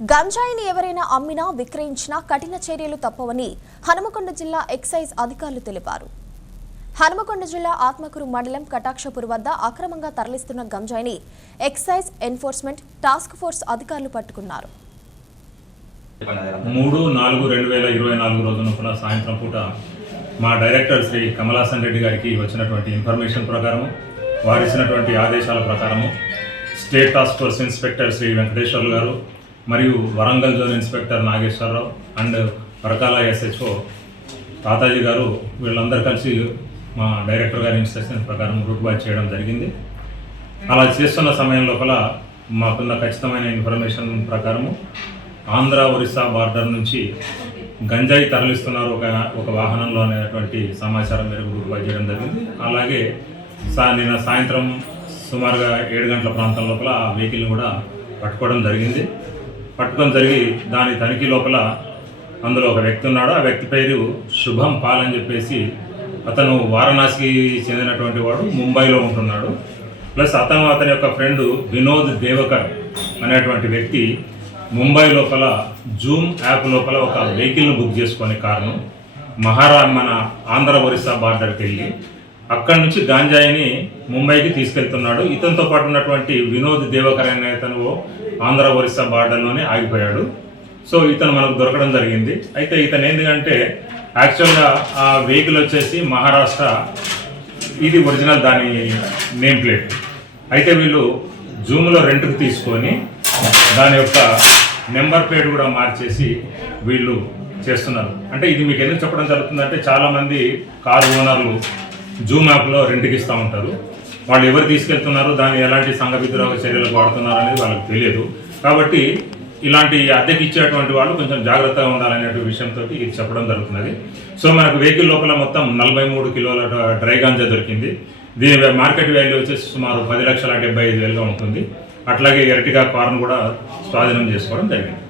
గంజాయిని ఎవరైనా అమ్మినా విక్రయించినా కఠిన చర్యలు తప్పవని హనుమకొండ జిల్లా ఎక్సైజ్ అధికారులు తెలిపారు. హనుమకొండ జిల్లా ఆత్మకూరు మండలం కటాక్షపూర్ వద్ద అక్రమంగా తరలిస్తున్న గంజాయిని ఎక్సైజ్ ఎన్ఫోర్స్మెంట్ టాస్క్ ఫోర్స్ అధికారులు పట్టుకున్నారు. 3/4/2024 రోజున సాయంత్రం పూట మా డైరెక్టర్ శ్రీ కమలాసన్ రెడ్డి గారికి వచ్చినటువంటి ఇన్ఫర్మేషన్ ప్రకారం వారు ఇచ్చినటువంటి ఆదేశాల ప్రకారము state task force inspector Shri Venkateswarlu గారు మరియు Warangal zone inspector Nageswararao and Parakala SHO Tataji గారు వీళ్ళందరూ కలిసి మా డైరెక్టర్ గారి ఇన్స్ట్రక్షన్ ప్రకారం రూట్ వాచ్ చేయడం జరిగింది. అలా చేస్తున్న సమయం లోపల మాకున్న ఖచ్చితమైన ఇన్ఫర్మేషన్ ప్రకారము ఆంధ్ర ఒరిస్సా బార్డర్ నుంచి గంజాయి తరలిస్తున్నారు ఒక వాహనంలో అనేటువంటి సమాచారం మేరకు రూట్ వాచ్ చేయడం జరిగింది. అలాగే నిన్న సాయంత్రం సుమారుగా 7 గంటల ప్రాంతం లోపల ఆ వెహికల్ని కూడా పట్టుకోవడం జరిగింది. జరిగి దాని తనిఖీ లోపల అందులో ఒక వ్యక్తి ఉన్నాడు. ఆ వ్యక్తి పేరు శుభం పాల్ అని చెప్పేసి అతను వారణాసికి చెందినటువంటి వాడు, ముంబైలో ఉంటున్నాడు. ప్లస్ అతని యొక్క ఫ్రెండ్ వినోద్ దేవకర్ అనేటువంటి వ్యక్తి ముంబై లోపల జూమ్ యాప్ లోపల ఒక వెహికల్ను బుక్ చేసుకొని కారును మన ఆంధ్ర ఒరిస్సా బార్డర్కి వెళ్ళి అక్కడి నుంచి గాంజాయిని ముంబైకి తీసుకెళ్తున్నాడు. ఇతనితో పాటు ఉన్నటువంటి వినోద్ దేవకర్ అనే అతను ఆంధ్ర ఒరిస్సా బార్డర్లోనే ఆగిపోయాడు. సో ఇతను మనకు దొరకడం జరిగింది. అయితే ఇతను ఏంటంటే యాక్చువల్గా ఆ వెహికల్ వచ్చేసి మహారాష్ట్ర, ఇది ఒరిజినల్ దాని నేమ్ ప్లేట్. అయితే వీళ్ళు జూమ్లో రెంట్కి తీసుకొని దాని యొక్క నెంబర్ ప్లేట్ కూడా మార్చేసి వీళ్ళు చేస్తున్నారు. అంటే ఇది మీకు ఎందుకు చెప్పడం జరుగుతుందంటే చాలామంది కారు ఓనర్లు జూమ్ యాప్లో రెంట్కి ఇస్తూ ఉంటారు. వాళ్ళు ఎవరు తీసుకెళ్తున్నారు, దాన్ని ఎలాంటి సంఘ విద్రోహ చర్యలకు వాడుతున్నారు అనేది వాళ్ళకి తెలియదు. కాబట్టి ఇలాంటి అద్దెకి ఇచ్చేటువంటి వాళ్ళు కొంచెం జాగ్రత్తగా ఉండాలనే విషయంతో ఇది చెప్పడం జరుగుతున్నది. సో మనకు వెహికల్ లోపల మొత్తం 43 కిలోల డ్రై గాంజా దొరికింది. దీని మార్కెట్ వాల్యూ వచ్చేసి సుమారు 10,75,000గా ఉంటుంది. అట్లాగే ఎర్టిగా కార్ను కూడా స్వాధీనం చేసుకోవడం జరిగింది.